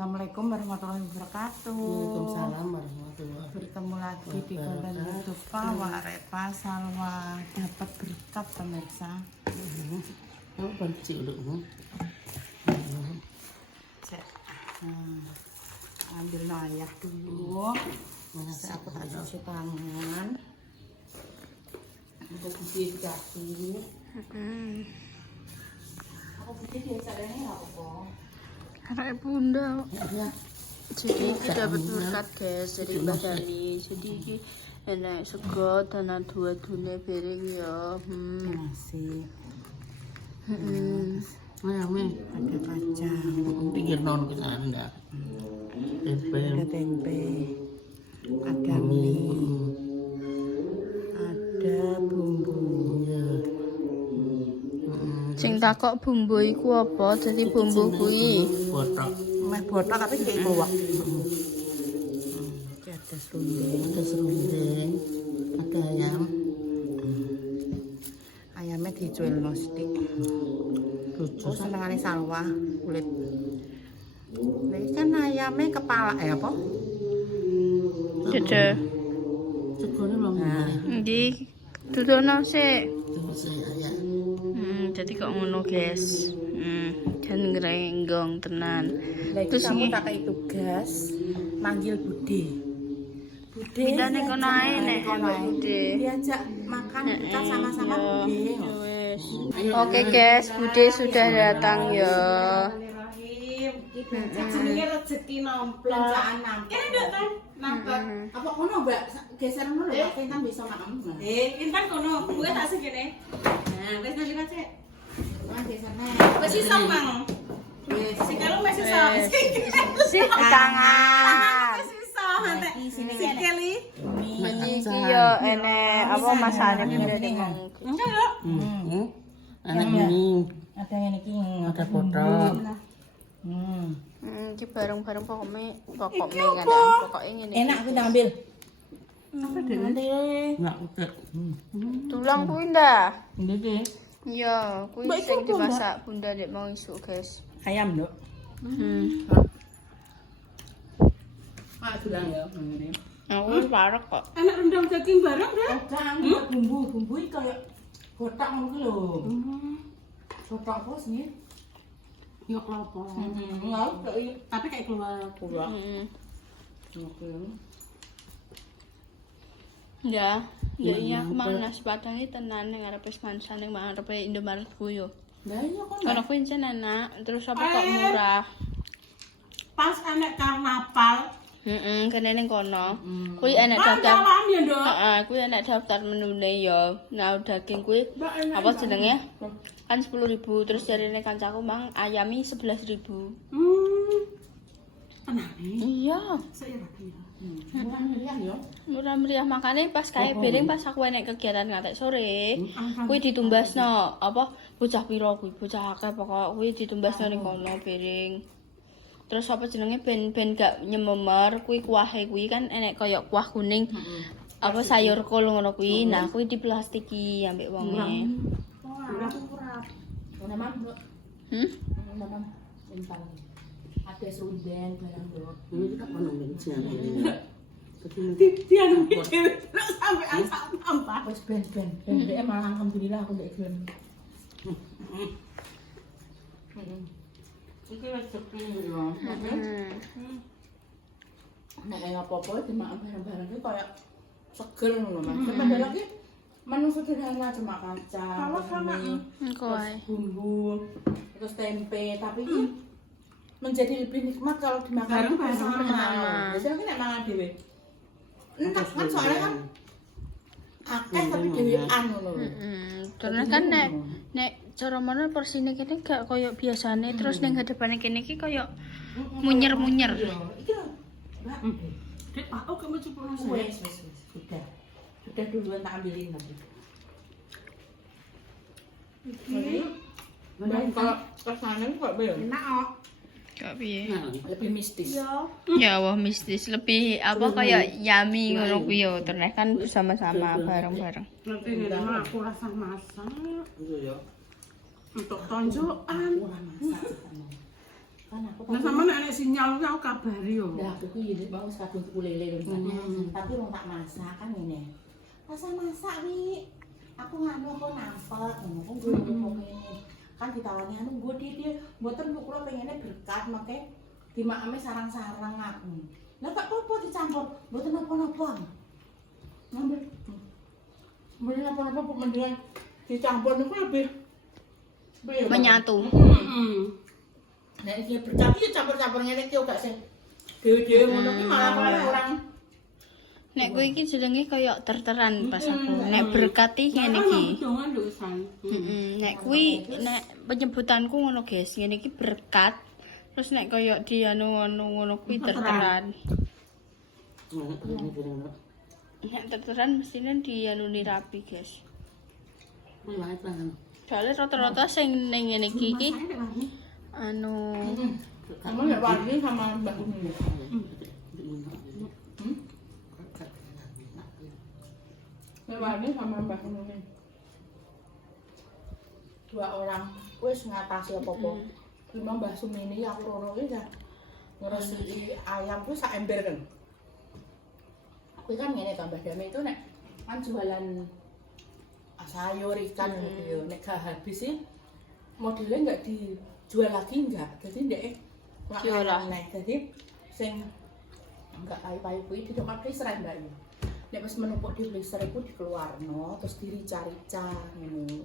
Assalamualaikum warahmatullahi wabarakatuh. Waalaikumsalam warahmatullahi wabarakatuh. Bertemu lagi di konten YouTube Warepa Salwa. Dapat berkat pemirsa. Kamu benci dulu. Ambil ayah dulu. Aku tak cuci tangan. Aku cuci kaki. Aku cuci biasanya nggak apa-apa. Anak bunda. Ya. Jadi kita dapat berkat guys dari Mbak Dani. Jadi ini enak sego dan dua dune piring ya. Terima kasih. Mana me? Ada kacang. Pikir non kita enggak. Ada tempe. Ada mie. Ada bumbu. Sing takok bumbu iku apa? Jadi bumbu kuwi Botok. Meh botak tapi kayak keluak. Ada serundeng. Ada serundeng. Ada ayam. Ayamnya dijual no stik. Oh senengane Salwa kulit. Ini kan ayamnya kepala apa? Cece. Segone mau Ndi dudono sik. terus ayam. Jadi kok ngono guys. Dan ngrenggong tenan. Terus Terus kamu ini tak kayak tugas manggil Bude. Bude. bidane kono ae nek Bude. Diajak makan kita sama-sama Bude. Wes. Oke guys, Bude sudah datang ya. Jenenge rezeki nomplok. Belanjaan nampak. Kene ndak kan? Nampak. Apa kono Mbak geser ngono lho, Intan bisa makan. Intan kono, gue tak segini. Nah, wes nanti cek. Kan gesernya. Wes iso mang. Wis. Sikelu wes iso. Sik tangan. Wes iso. Sikeli. Iki yo enek apa masane bidane mong. Enggak yo. Anak ini Ada yang iki. ada botok. Iki bareng-bareng pokoknya kan pokoknya ngene. Enak kita ambil. Apa dene? Enggak udah. Tulang kuwi ndak? Ini deh. Iya, kuwi sing dimasak bunda nek mau isuk, guys. Ayam, Nduk. Ah, tulang ya. Aku parek kok. Enak rendang daging bareng dah. Kacang, bumbu iki kayak kotak ngono ki lho. Kotak apa sih? Yuk lopo. Enggak, Tapi kayak keluar. Ya, ya iya kemana nasi padang iki tenan ning arepe Semansa ning arepe Indomaret ku yo. Lah iya kok. Kono kuwi encen enak, terus apa kok murah. Pas enek karnaval. Kene ning kono. Kuwi enak daftar. Jalan ya, Nduk. Heeh, kuwi enak daftar menune yo. Nah, daging kuwi apa jenenge? Kan 10.000, terus jarine kancaku mang ayami 11.000. Tenang. Iya. Saya rapi. Murah meriah makanya pas kayak piring pas aku enek kegiatan ngatek sore kuwi ditumbasno apa bocah piro kuwi bocah akeh pokok kuwi ditumbasno ning kono piring terus apa jenenge ben gak nyememer kuwi kuahe kuwi kan enek koyo kuah kuning apa sayur kol ngono kuwi nah kuwi diplastiki ambek wonge Ada serundeng barang Nduk. Ini kita mau nungguin siapa ini? Dia nunggu dhewe sampai asak tambah. Wis ben. Malah alhamdulillah aku ndek gelem. Iki rezeki yo. Nek kayak apa-apa dimakan barang-barang iki kayak seger ngono Mas. Padahal lagi menu sederhana cuma kacang, mie, terus bumbu, terus tempe, tapi ini menjadi lebih nikmat kalau dimakan bersama. Biasanya kan nek mangan dhewe. Entah kan soalnya kan akeh tapi dhewean ngono lho. terus kan nek cara mana porsine kene gak koyo biasane terus ning hadapane kene iki koyo munyer-munyer. Iki lho, Mbak. Dek, aku kamu coba nasi. Wes. Sudah. Sudah duluan tak ambilin nanti. Mbak, kalau kesana kok belum? Enak kok. Gak piye. Lebih mistis. Ya Allah mistis lebih apa kayak yummy ngono kuwi yo terus kan bersama-sama bareng-bareng. Nanti ini mah aku rasa masak Iya ya. untuk tonjokan. Kan aku Nah sama nek sinyal aku kabari yo. Nah, aku iki mau kadung tuku lele tapi rong tak masak kan ngene. Rasa masak wi. Aku nganu apa nampek ngono kok gue ngene. Kan ditawani anu nggo dia mboten kula pengene berkat make dimakame sarang-sarang aku. Lah tak apa dicampur mboten apa-apa. Ngambil. Mboten apa-apa kok mendingan dicampur niku lebih Menyatu. Nek iki berkat iki campur-campur ngene iki gak sing dhewe-dhewe ngono ki malah orang. Nek kuwi iki jenenge kaya terteran pas aku. Nek berkat iki ngene iki. Nek kuwi nek penyebutanku ngono guys, ngene iki berkat. Terus nek kaya di anu ngono kuwi terteran. Nek terteran mestine di anu rapi guys. Soalnya rata-rata sing ning ngene iki anu Kamu nek wani sama Mbak Umi. Nek wani sama Mbak Umi. Dua orang wis ngatasi apa-apa. Cuma Mbak Sumini aku loro iki ya ngresiki ayam ku sak ember kan. Aku kan ngene to Mbak Dami itu nek kan jualan sayur ikan gitu ya. Nek gak habis sih modelnya enggak dijual lagi enggak. Jadi ndek Jual lah. Jadi sing enggak payu-payu kuwi di tempat freezer Mbak. Nek wis menumpuk di freezer iku dikeluarno terus dirica-rica ngono.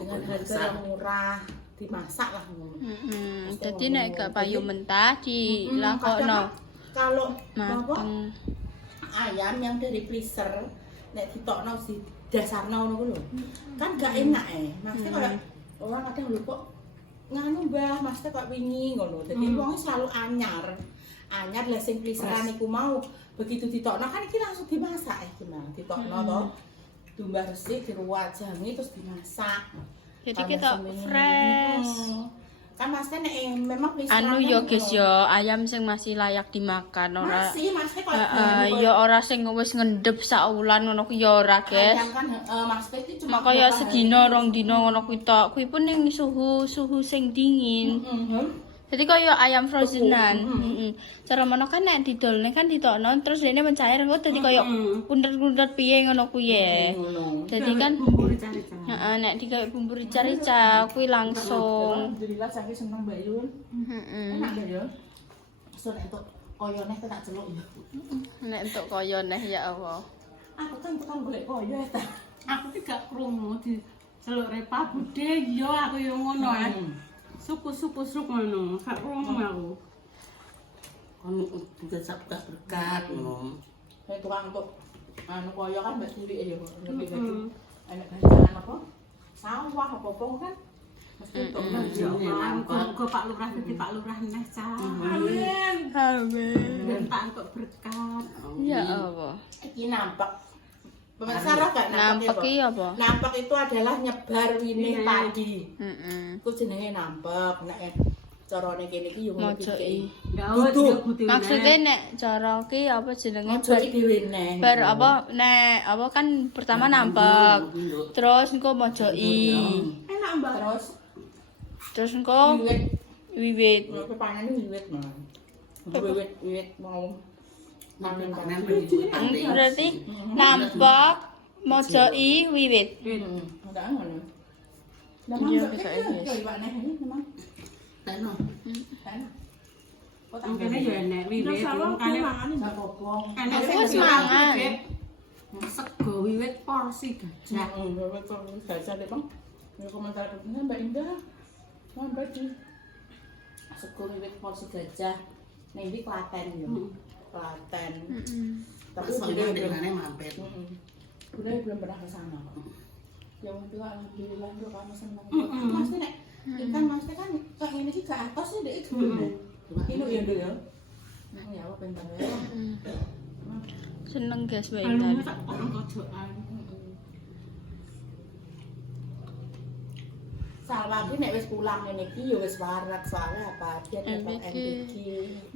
Dengan harga yang murah dimasak lah ngono. Dadi nek gak payu mentah dilakokno. Kalau apa Mateng. ayam yang dari freezer nek ditokno si dasarno ngono lho. Kan gak enak Maksudnya kayak orang kadang lho kok nganu Mbah, maksudnya kok wingi ngono. Dadi wong selalu anyar. Anyar lah sing freezeran iku mau begitu ditokno kan iki langsung dimasak gimana? Ditokno to. Tumbah resik diruat jangi terus dimasak. Jadi kita fresh. Kan maksudnya nek memang freezeran Anu yo guys yo ayam sing masih layak dimakan ora. masih maksudnya kok Yo ora sing wis ngendep sak wulan ngono ku yo ora guys. ayam kan maksudnya itu cuma Kaya beberapa sedina rong dina ngono kuwi tok. Kuwi pun ning suhu sing dingin. Jadi kaya ayam frozenan. Cara mono kan nek didolne kan ditokno terus dene mencair kok dadi kaya pundet-pundet piye ngono kuwi ya. Dadi kan heeh nek digawe bumbu rica-rica kuwi langsung. Alhamdulillah saya seneng Mbak Yun. Enak deh ya. So nek entuk koyo neh tak celuk ya. Nek entuk kaya neh ya Allah. Aku kan tukang golek koyo ta. Aku ki gak krungu di celuk repa budhe yo aku yo ngono Suku-suku ngono, gak krungu aku. Kan juga sabda berkat ngono. Nek tukang untuk anu koyo kan Mbak Cilik ya lebih gede. Enak ganjaran apa? Sawah apa-apa kan. Mesti untuk Muga Pak Lurah dadi Pak Lurah neh cah. amin. Amin. Tak entuk berkat. Ya Allah. Iki nampak. Pemirsa roh gak Nampak nampak iki apa? Nampak itu adalah nyebar winih padi. Heeh. Iku jenenge nampak. Nek carane kene iki yo ngono Mojoki. Dudu. Maksudnya nek cara ki apa jenenge Mojoki dhewe neh. bar apa nek apa kan pertama nampak. Terus engko mojoki. Enak Mbak. Terus Terus engko wiwit wiwit. Apa panen wiwit mah. Wiwit mau panen panen. Berarti nampak mojoki wiwit. Enggak ngono. Iya, bisa, guys. Kayak Pak Neh ini memang. Teno. Kan. Kok Angkene yo enek wiwit, kane enggak apa-apa. enek Aku sing wis mangan. wiwit. Sego wiwit porsi gajah. Betul, gajah deh bang. Ya komentar ini Mbak Indah. Mbak di sego wiwit porsi gajah. Nah ini Klaten ya. Klaten. Tapi Soalnya Bunda belum. dengan mampir. Bunda belum pernah ke sana kok. Yang itu alhamdulillah tuh kamu senang. Maksudnya nek ikan maksudnya kan kayak ini sih ke atas sih deh itu. Ini ya dulu ya. Nah ya apa bentar ya. Seneng guys Mbak Anu Intan. tak orang kojokan. Salwa ki nek wis pulang ngene iki ya wis warak soalnya apa dia dapat MBK.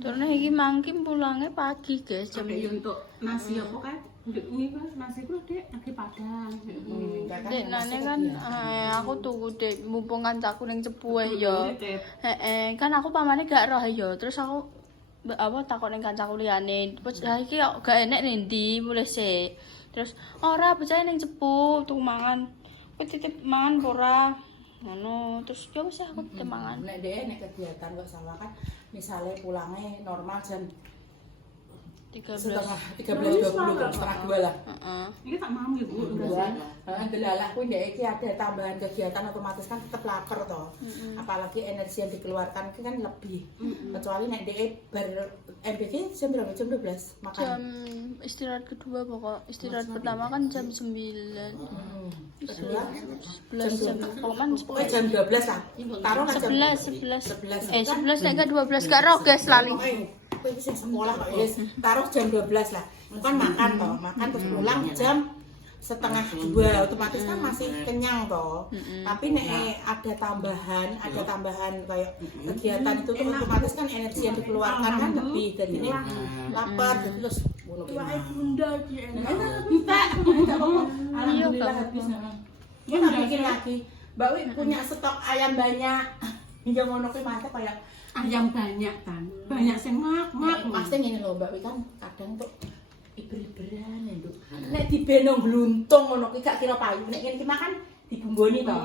Terus iki mangki pulangnya pagi guys jam Sampai yo untuk nasi apa kan? Ndek kuwi Mas, nasi ku Dek lagi padang. Dek nane kan aku tuku Dek mumpung kancaku ning Cepu ya. Kan aku pamane gak roh ya. Terus aku takon ning kancaku liyane. Bocah iki kok gak enek ning ndi mulih sik. Terus ora bocah ning Cepu tuku mangan. Kowe titip mangan apa ora? Ngono. Terus ya wis aku titip mangan. Nek dhek nek kegiatan kok sama kan misalnya pulangnya normal jam 13. setengah 13.20 setengah 2 lah. Ini tak mau ya Bu. Delalah kuwi ndek iki ada tambahan kegiatan otomatis kan tetep lapar toh. Apalagi energi yang dikeluarkan itu kan lebih. Kecuali nek ndek bar MBK jam berapa? Jam 12 makan. Jam istirahat kedua pokok. Istirahat pertama kan jam 9. 11 jam Pokoknya jam 12 lah. Taruh lah jam 11. 11 nek gak 12 gak roh guys lali. Kowe wis sekolah kok wis. Taruh jam 12 lah. Kan makan toh, makan terus pulang jam setengah 2 otomatis kan masih kenyang toh. Tapi nek ada tambahan kayak kegiatan itu tuh otomatis kan energi yang dikeluarkan kan lebih dari ini. Lapar terus ngono ki. Bunda ki. Alhamdulillah habis. Ya tak bikin lagi. Mbak Wi punya stok ayam banyak. Ya ngono ki mantep kayak Ayam banyak kan. Banyak sing mak. pasti ngene lho Mbak Wi kan kadang tuh iber-iberan ya, Nduk. Nek dibenong gluntung ngono ki gak kira payu. Nek ngene ki makan dibumboni to.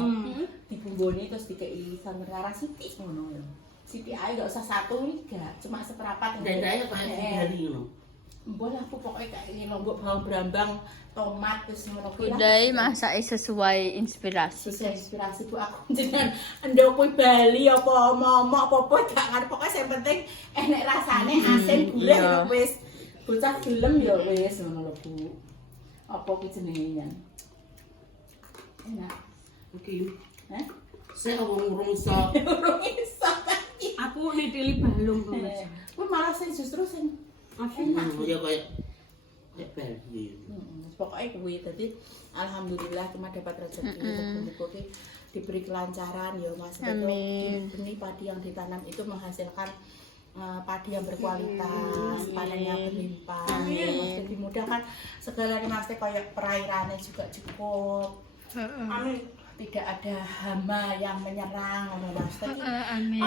Dibumboni terus dikei sambel karo sithik ngono lho. Sithik ae gak usah satu iki gak, cuma seperempat. Dendanya kayak dari ngono. Mbok aku pokoknya kayak ini lombok bawang brambang, tomat terus ngono kuwi. Budai masake sesuai inspirasi. Sesuai inspirasi Bu aku jenengan endok kuwi Bali apa momok apa gak ngarep pokoke sing penting enek rasane asin gurih ya wis. Bocah gelem ya wis ngono lho Bu. Apa kuwi jenenge yan? Enak. Oke. Hah? Saya urung iso. Urung iso kan. Aku nitili balung kok. Kuwi malah sing justru sing Ya kayak Bali. Pokoknya kuwi tadi alhamdulillah cuma dapat rezeki muga-muga diberi kelancaran ya Mas. Amin. Benih padi yang ditanam itu menghasilkan padi yang berkualitas, panennya berlimpah. Jadi mudah kan segala Mas kayak perairannya juga cukup. Amin. Tidak ada hama yang menyerang Mas. Amin.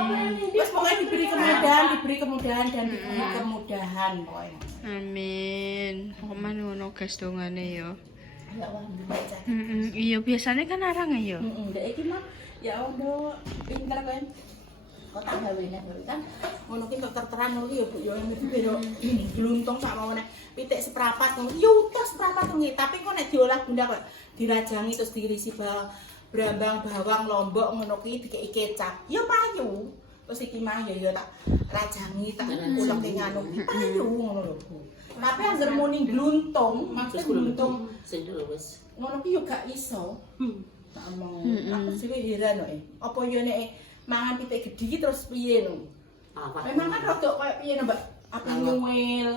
Terus pokoknya diberi kemudahan dan diberi kemudahan pokoknya. Amin. Pokoke ngono guys dongane ya. Ya alhamdulillah. Iya biasanya kan arang ya. Ndek iki mah ya Allah pinter kan. Kok tak gawene kan ngono ki kok terteran ngono ki ya Bu ya mesti beda gluntung sak mawone pitik seprapat ngono. Ya utus seprapat ngono tapi kok nek diolah bunda kok dirajangi terus diirisi brambang bawang lombok ngono ki dikeki kecap. Ya payu. Terus iki mah ya tak rajangi tak ulek nganu payu ngono lho Bu. Tapi anggere muni gluntung, maksud gluntung Sing wis. ngono ki yo gak iso. Tak omong. Aku sih heran kok. Apa yo nek mangan pitik gedhi terus piye no? Memang kan rodok koyo piye no, Mbak? Apa nyuwil,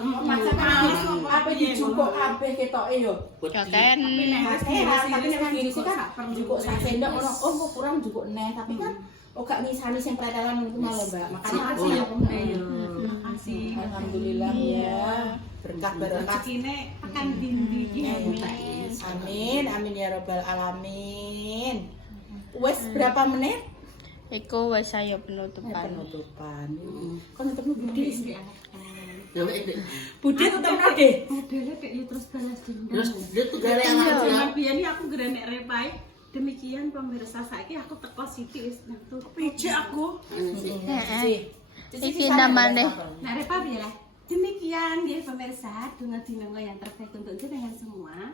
apa dijupuk kabeh ketoke yo. Kan Tapi nek dirisi kan jupuk sak sendok ngono. Oh kok kurang jupuk neh, tapi kan gak ngisani sing pretelan ngono malah Mbak. Makane aku ya Makasih. alhamdulillah ya. Berkah barokah. Rezekine akan dindi. Amin ya rabbal alamin. Wes berapa menit? iku wis saya penutupan. Penutupan. Kan tetep Budi sih. Ya wek. Budi tetep Budi. Modele kayak terus balas dendam. Terus dia tuh gara yang Zaman biyen iki aku gerenek repai. Demikian pemirsa saiki aku teko sithik wis nang Pije aku. Iki namanya. Nah, repa piye lah? Demikian ya pemirsa, donga-donga yang terbaik untuk jenengan semua.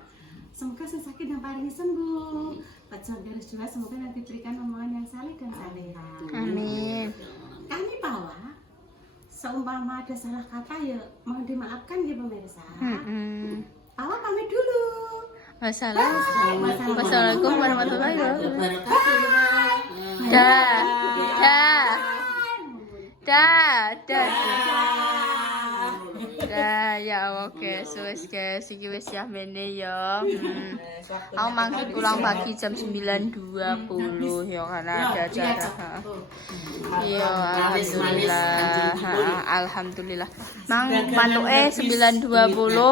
Semoga yang sakit dan paling sembuh. Pecah garis juga semoga nanti berikan omongan yang saleh dan saleha. Amin. Kami Pawa, seumpama ada salah kata ya mohon dimaafkan ya pemirsa. Pawa pamit dulu. Wassalamualaikum warahmatullahi wabarakatuh. wabarakatuh. Dah. Nah, ya oke, wes guys, iki wis ya mene ya. Aku maksud pulang pagi jam 9.20 ya karena ada acara. Iya, alhamdulillah. Mang manuke 9.20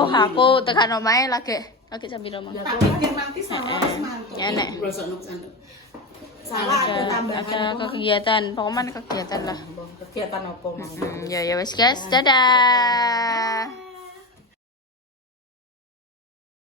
aku tekan omahe lagi jam piro mang? Pikir nanti sama mantu. Ya nek Salah ada tambahan. ada kegiatan, pokoknya kegiatan lah. Kegiatan apa mau? Ya wes guys, dadah.